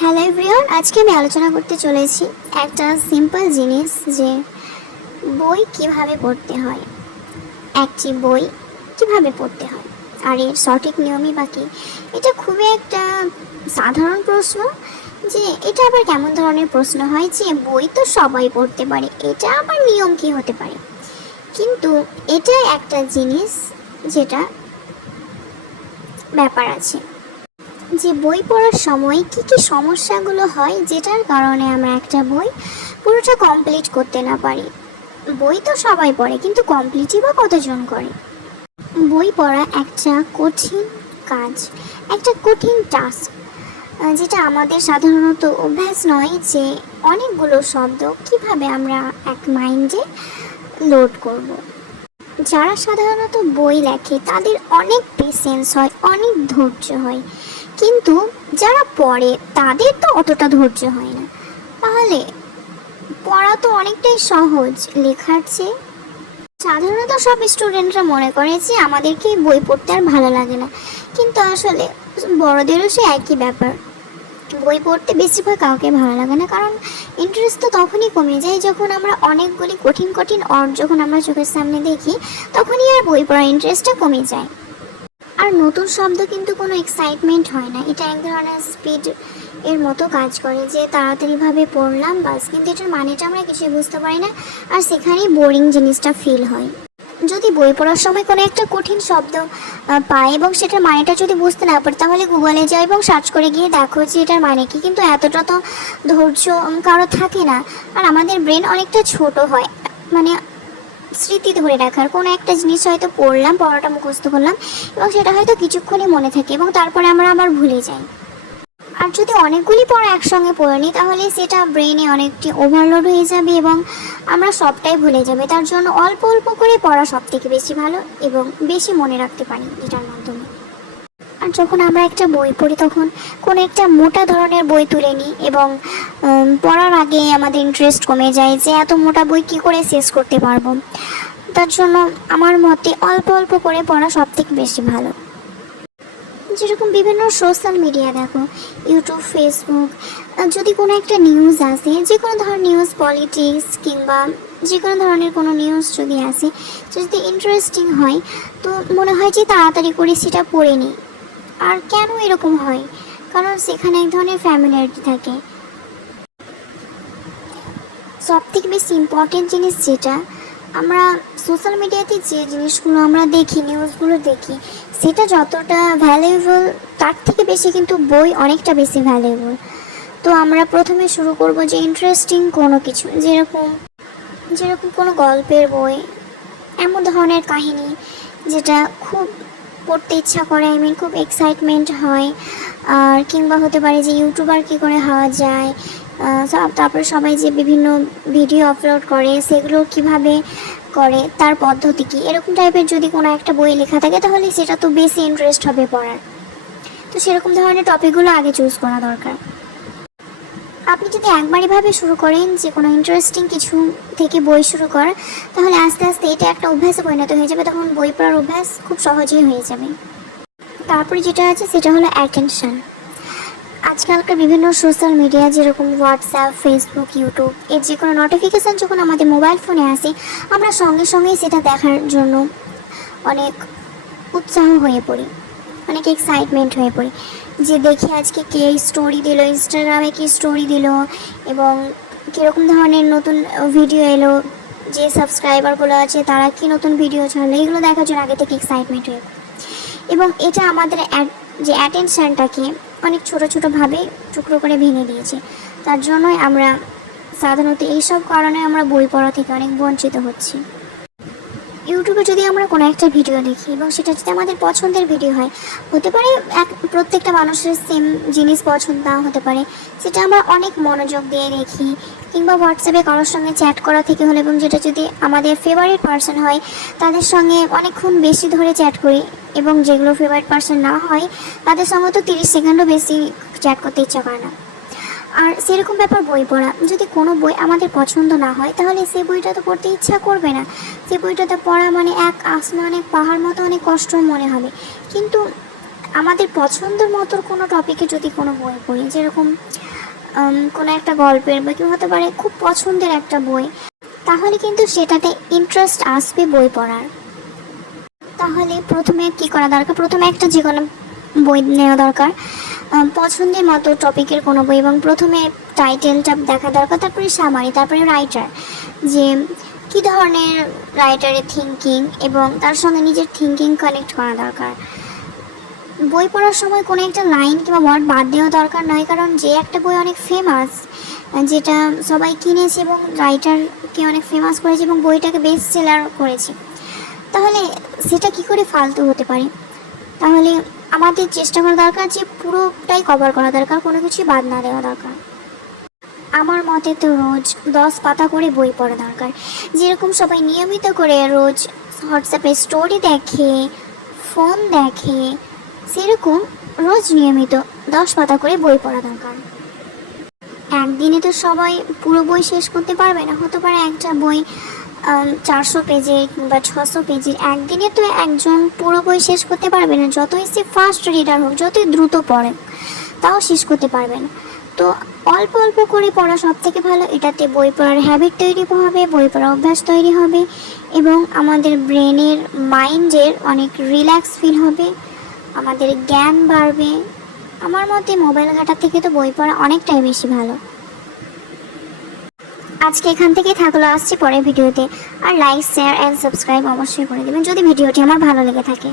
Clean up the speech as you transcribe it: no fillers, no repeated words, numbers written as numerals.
Hello everyone, আজকে আমি আলোচনা করতে চলেছি একটা সিম্পল জিনিস যে বই কিভাবে পড়তে হয়। একটি বই কিভাবে পড়তে হয় আর এর সঠিক নিয়মই বা কী। এটা খুবই একটা সাধারণ প্রশ্ন যে এটা আবার কেমন ধরনের প্রশ্ন হয় যে বই তো সবাই পড়তে পারে, এটা আবার নিয়ম কী হতে পারে। কিন্তু এটা একটা জিনিস যেটা ব্যাপার আছে যে বই পড়ার সময় কী কী সমস্যাগুলো হয় যেটার কারণে আমরা একটা বই পুরোটা কমপ্লিট করতে না পারি। বই তো সবাই পড়ে, কিন্তু কমপ্লিটই বা কতজন করে। বই পড়া একটা কঠিন কাজ, একটা কঠিন টাস্ক, যেটা আমাদের সাধারণত অভ্যাস নয় যে অনেকগুলো শব্দ কিভাবে আমরা এক মাইন্ডে লোড করব। যারা সাধারণত বই লেখে তাদের অনেক পেশেন্স হয়, অনেক ধৈর্য হয়, কিন্তু যারা পড়ে তাদের তো অতটা ধৈর্য হয় না। তাহলে পড়া তো অনেকটাই সহজ লেখার চেয়ে। সাধারণত সব স্টুডেন্টরা মনে করে যে আমাদেরকে বই পড়তে আর ভালো লাগে না, কিন্তু আসলে বড়দেরও সে একই ব্যাপার। বই পড়তে বেশিরভাগ কাউকে ভালো লাগে না, কারণ ইন্টারেস্ট তো তখনই কমে যায় যখন আমরা অনেকগুলি কঠিন কঠিন অর্থ যখন আমরা চোখের সামনে দেখি, তখনই আর বই পড়ার ইন্টারেস্টটা কমে যায়। আর নতুন শব্দ কিন্তু কোনো এক্সাইটমেন্ট হয় না, এটা এক ধরনের স্পিড এর মতো কাজ করে যে তাড়াতাড়িভাবে পড়লাম বাস, কিন্তু এটার মানেটা আমরা কিছুই বুঝতে পারি না, আর সেখানেই বোরিং জিনিসটা ফিল হয়। যদি বই পড়ার সময় কোনো একটা কঠিন শব্দ পাই এবং সেটার মানেটা যদি বুঝতে না পারি, তাহলে গুগলে যাও এবং সার্চ করে গিয়ে দেখো যে এটার মানে কি, কিন্তু এতটা তো ধৈর্য কারো থাকে না। আর আমাদের ব্রেন অনেকটা ছোট হয়, মানে স্মৃতি ধরে রাখার কোনো একটা জিনিস হয়তো পড়লাম, পড়াটা মুখস্থ করলাম এবং সেটা হয়তো কিছুক্ষণই মনে থাকে এবং তারপরে আমরা আবার ভুলে যাই। আর যদি অনেকগুলি পড়া একসঙ্গে পড়ে নিই তাহলে সেটা ব্রেনে অনেকটি ওভারলোড হয়ে যাবে এবং আমরা সবটাই ভুলে যাবে। তার জন্য অল্প অল্প করে পড়া সব থেকে বেশি ভালো এবং বেশি মনে রাখতে পারি এটার মাধ্যমে। আর যখন আমরা একটা বই পড়ি তখন কোনো একটা মোটা ধরনের বই তুলে নিই এবং পড়ার আগে আমাদের ইন্টারেস্ট কমে যায় যে এত মোটা বই কী করে শেষ করতে পারবো। তার জন্য আমার মতে অল্প অল্প করে পড়া সব থেকে বেশি ভালো। যেরকম বিভিন্ন সোশ্যাল মিডিয়া দেখো, ইউটিউব, ফেসবুক, যদি কোনো একটা নিউজ আসে, যে কোনো ধরনের নিউজ, পলিটিক্স কিংবা যে কোনো ধরনের কোনো নিউজ যদি আসে, যদি ইন্টারেস্টিং হয় তো মনে হয় যে তাড়াতাড়ি করে সেটা পড়ে নিই। আর কেন এরকম হয়? কারণ সেখানে এক ধরনের ফ্যামিলিয়ারিটি থাকে। সব থেকে বেশি ইম্পর্টেন্ট জিনিস যেটা, আমরা সোশ্যাল মিডিয়াতে যে জিনিসগুলো আমরা দেখি, নিউজগুলো দেখি, সেটা যতটা ভ্যালুয়েবল তার থেকে বেশি কিন্তু বই অনেকটা বেশি ভ্যালুয়েবল। তো আমরা প্রথমে শুরু করব যে ইন্টারেস্টিং কোনো কিছু, যেরকম কোনো গল্পের বই, এমন ধরনের কাহিনী যেটা খুব পড়তে ইচ্ছা করে, খুব এক্সাইটমেন্ট হয়। আর কিংবা হতে পারে যে ইউটিউবার কী করে হওয়া যায়, তারপরে সবাই যে বিভিন্ন ভিডিও আপলোড করে সেগুলো কিভাবে করে, তার পদ্ধতি কী, এরকম টাইপের যদি কোনো একটা বই লেখা থাকে তাহলে সেটা তো বেশি ইন্টারেস্ট হবে পড়ার। তো সেরকম ধরনের টপিকগুলো আগে চুজ করা দরকার। আপনি যদি একবারইভাবে শুরু করেন যে কোনো ইন্টারেস্টিং কিছু থেকে বই শুরু করা, তাহলে আস্তে আস্তে এটা একটা অভ্যাসে পরিণত হয়ে যাবে, তখন বই পড়ার অভ্যাস খুব সহজেই হয়ে যাবে। তারপরে যেটা আছে সেটা হলো অ্যাটেনশান। আজকালকার বিভিন্ন সোশ্যাল মিডিয়া যেরকম হোয়াটসঅ্যাপ, ফেসবুক, ইউটিউব, এর যে কোনো নোটিফিকেশান যখন আমাদের মোবাইল ফোনে আসে, আমরা সঙ্গে সঙ্গেই সেটা দেখার জন্য অনেক উৎসাহ হয়ে পড়ি, অনেক এক্সাইটমেন্ট হয়ে পড়ি যে দেখি আজকে কে স্টোরি দিল, ইনস্টাগ্রামে কি স্টোরি দিল এবং কীরকম ধরনের নতুন ভিডিও এলো, যে সাবস্ক্রাইবারগুলো আছে তারা কি নতুন ভিডিও ছাড়লো, এগুলো দেখার জন্য আগে থেকে এক্সাইটমেন্ট হয়ে পড়ি। এবং এটা আমাদের যে অ্যাটেনশানটাকে অনেক ছোটো ছোটোভাবে টুকরো করে ভেঙে দিয়েছে। তার জন্যই আমরা সাধারণত এইসব কারণে আমরা বই পড়া থেকে অনেক বঞ্চিত হচ্ছি। ইউটিউবে যদি আমরা কোনো একটা ভিডিও দেখি এবং সেটা যদি আমাদের পছন্দের ভিডিও হয়, হতে পারে প্রত্যেকটা মানুষের সেম জিনিস পছন্দ নাও হতে পারে, সেটা আমরা অনেক মনোযোগ দিয়ে দেখি, কিংবা হোয়াটসঅ্যাপে কারোর সঙ্গে চ্যাট করা থেকে হলে এবং যেটা যদি আমাদের ফেভারিট পার্সন হয় তাদের সঙ্গে অনেকক্ষণ বেশি ধরে চ্যাট করি, এবং যেগুলো ফেভারিট পার্সন না হয় তাদের সঙ্গে তো 30 সেকেন্ডও বেশি চ্যাট করতে ইচ্ছা করে না। আর সেরকম ব্যাপার বই পড়া, যদি কোনো বই আমাদের পছন্দ না হয় তাহলে সেই বইটা তো পড়তে ইচ্ছা করবে না, সেই বইটাতে পড়া মানে এক আসমানে পাহাড় মতো অনেক কষ্ট মনে হবে। কিন্তু আমাদের পছন্দের মতো কোনো টপিকে যদি কোনো বই পড়ি, যেরকম কোনো একটা গল্পের বই, কিংবা হতে পারে খুব পছন্দের একটা বই, তাহলে কিন্তু সেটাতে ইন্টারেস্ট আসবে বই পড়ার। তাহলে প্রথমে কি করা দরকার, প্রথমে একটা যে কোনো বই নেওয়া দরকার, পছন্দের মতো টপিকের কোনো বই, এবং প্রথমে টাইটেলটা দেখা দরকার, তারপরে সামারি, তারপরে রাইটার, যে কী ধরনের রাইটারের থিঙ্কিং, এবং তার সঙ্গে নিজের থিঙ্কিং কানেক্ট করা দরকার। বই পড়ার সময় কোনো একটা লাইন কিংবা ওয়ার্ড বাদ দেওয়া দরকার নয়, কারণ যে একটা বই অনেক ফেমাস, যেটা সবাই কিনেছে এবং রাইটারকে অনেক ফেমাস করেছে এবং বইটাকে বেস্ট সেলার করেছে, তাহলে সেটা কি করে ফালতু হতে পারে। তাহলে আমাদের চেষ্টা করা দরকার যে পুরোটাই কভার করা দরকার, কোনো কিছুই বাদ না দেওয়া দরকার। আমার মতে তো রোজ 10 পাতা করে বই পড়া দরকার। যেরকম সবাই নিয়মিত করে রোজ হোয়াটসঅ্যাপে স্টোরি দেখে, ফোন দেখে, সেরকম রোজ নিয়মিত 10 পাতা করে বই পড়া দরকার। একদিনে তো সবাই পুরো বই শেষ করতে পারবে না, হতে পারে একটা বই 400 পেজের কিংবা 600 পেজের, একদিনে তো একজন পুরো বই শেষ করতে পারবে না, যতই সে ফাস্ট রিডার হোক, যতই দ্রুত পড়ে, তাও শেষ করতে পারবে না। তো অল্প অল্প করে পড়া সব থেকে ভালো, এটাতে বই পড়ার হ্যাবিট তৈরি হবে, বই পড়ার অভ্যাস তৈরি হবে, এবং আমাদের ব্রেনের মাইন্ডের অনেক রিল্যাক্স ফিল হবে, আমাদের জ্ঞান বাড়বে। আমার মতে মোবাইল ঘাঁটার থেকে তো বই পড়া অনেকটাই বেশি ভালো। আজকে এখান থেকেই থাকলো, আসছি পরের ভিডিওতে। আর লাইক, শেয়ার অ্যান্ড সাবস্ক্রাইব অবশ্যই করে দেবেন যদি ভিডিওটি আমার ভালো লেগে থাকে।